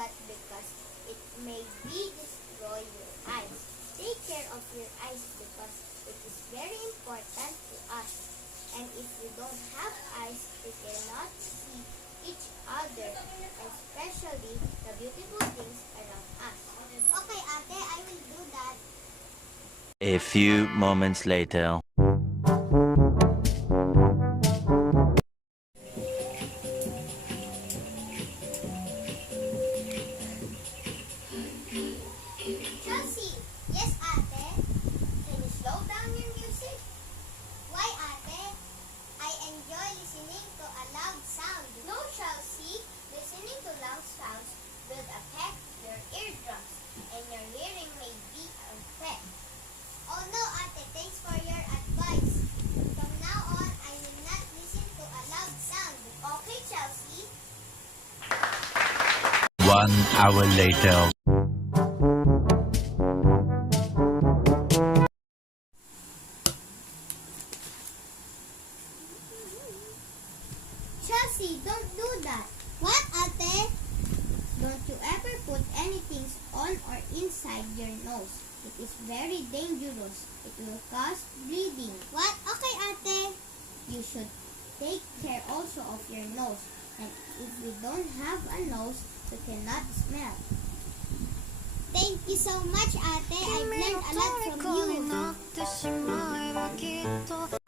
that because it may be destroy your eyes. Take care of your eyes because it is very important to us. And if you don't have eyes, we cannot see each other, especially the beautiful things around us. Okay, ate, I will do that. A few moments later. Chelsea, yes, ate. Can you slow down your music? Why, ate? I enjoy listening to a loud sound. No, Chelsea. Listening to loud sounds will affect your eardrums, and your hearing may be affected. Oh no, ate. Thanks for your advice. From now on, I will not listen to a loud sound. Okay, Chelsea? 1 hour later. Chelsea, don't do that. What, ate? Don't you ever put anything on or inside your nose. It is very dangerous. It will cause bleeding. What? Okay, ate. You should take care also of your nose. And if you don't have a nose, you cannot smell. Thank you so much, ate. I've learned a lot from you.